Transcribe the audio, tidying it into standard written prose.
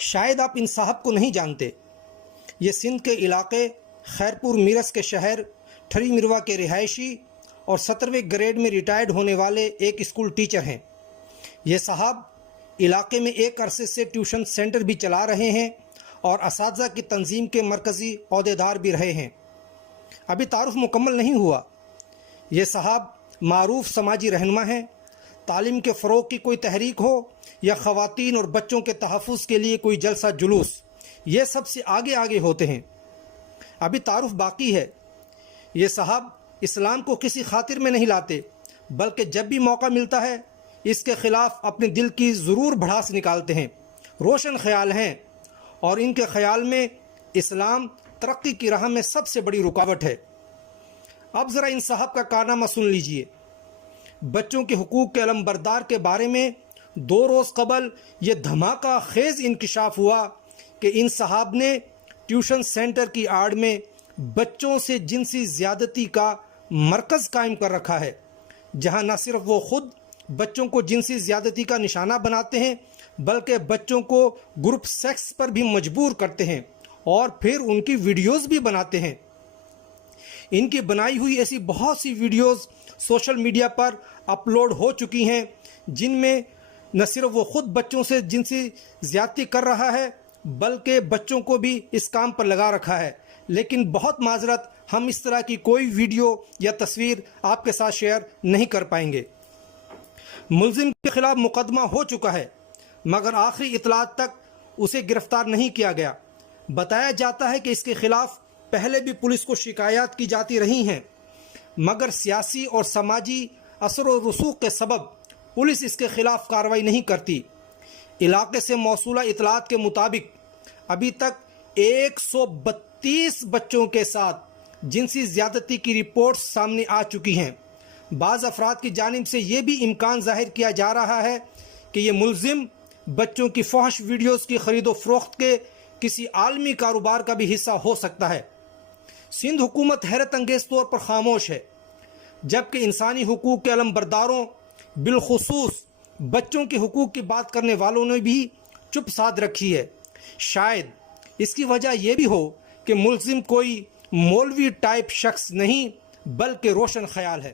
شاید آپ ان صاحب کو نہیں جانتے، یہ سندھ کے علاقے خیرپور میرس کے شہر ٹھری مروا کے رہائشی اور 17ویں گریڈ میں ریٹائرڈ ہونے والے ایک اسکول ٹیچر ہیں۔ یہ صاحب علاقے میں ایک عرصے سے ٹیوشن سینٹر بھی چلا رہے ہیں اور اساتذہ کی تنظیم کے مرکزی عہدیدار بھی رہے ہیں۔ ابھی تعارف مکمل نہیں ہوا۔ یہ صاحب معروف سماجی رہنما ہیں۔ تعلیم کے فروغ کی کوئی تحریک ہو یا خواتین اور بچوں کے تحفظ کے لیے کوئی جلسہ جلوس، یہ سب سے آگے ہوتے ہیں۔ ابھی تعارف باقی ہے۔ یہ صاحب اسلام کو کسی خاطر میں نہیں لاتے، بلکہ جب بھی موقع ملتا ہے اس کے خلاف اپنے دل کی ضرور بھڑاس نکالتے ہیں۔ روشن خیال ہیں اور ان کے خیال میں اسلام ترقی کی راہ میں سب سے بڑی رکاوٹ ہے۔ اب ذرا ان صاحب کا کارنامہ سن لیجئے۔ بچوں کے حقوق کے علمبردار کے بارے میں 2 روز قبل یہ دھماکہ خیز انکشاف ہوا کہ ان صاحب نے ٹیوشن سینٹر کی آڑ میں بچوں سے جنسی زیادتی کا مرکز قائم کر رکھا ہے، جہاں نہ صرف وہ خود بچوں کو جنسی زیادتی کا نشانہ بناتے ہیں بلکہ بچوں کو گروپ سیکس پر بھی مجبور کرتے ہیں اور پھر ان کی ویڈیوز بھی بناتے ہیں۔ ان کی بنائی ہوئی ایسی بہت سی ویڈیوز سوشل میڈیا پر اپلوڈ ہو چکی ہیں جن میں نہ صرف وہ خود بچوں سے جنسی زیادتی کر رہا ہے بلکہ بچوں کو بھی اس کام پر لگا رکھا ہے، لیکن بہت معذرت ہم اس طرح کی کوئی ویڈیو یا تصویر آپ کے ساتھ شیئر نہیں کر پائیں گے۔ ملزم کے خلاف مقدمہ ہو چکا ہے مگر آخری اطلاعات تک اسے گرفتار نہیں کیا گیا۔ بتایا جاتا ہے کہ اس کے خلاف پہلے بھی پولیس کو شکایات کی جاتی رہی ہیں مگر سیاسی اور سماجی اثر و رسوخ کے سبب پولیس اس کے خلاف کارروائی نہیں کرتی۔ علاقے سے موصولہ اطلاعات کے مطابق ابھی تک 132 بچوں کے ساتھ جنسی زیادتی کی رپورٹس سامنے آ چکی ہیں۔ بعض افراد کی جانب سے یہ بھی امکان ظاہر کیا جا رہا ہے کہ یہ ملزم بچوں کی فحش ویڈیوز کی خرید و فروخت کے کسی عالمی کاروبار کا بھی حصہ ہو سکتا ہے۔ سندھ حکومت حیرت انگیز طور پر خاموش ہے، جبکہ انسانی حقوق کے علمبرداروں بالخصوص بچوں کے حقوق کی بات کرنے والوں نے بھی چپ سادھ رکھی ہے۔ شاید اس کی وجہ یہ بھی ہو کہ ملزم کوئی مولوی ٹائپ شخص نہیں بلکہ روشن خیال ہے۔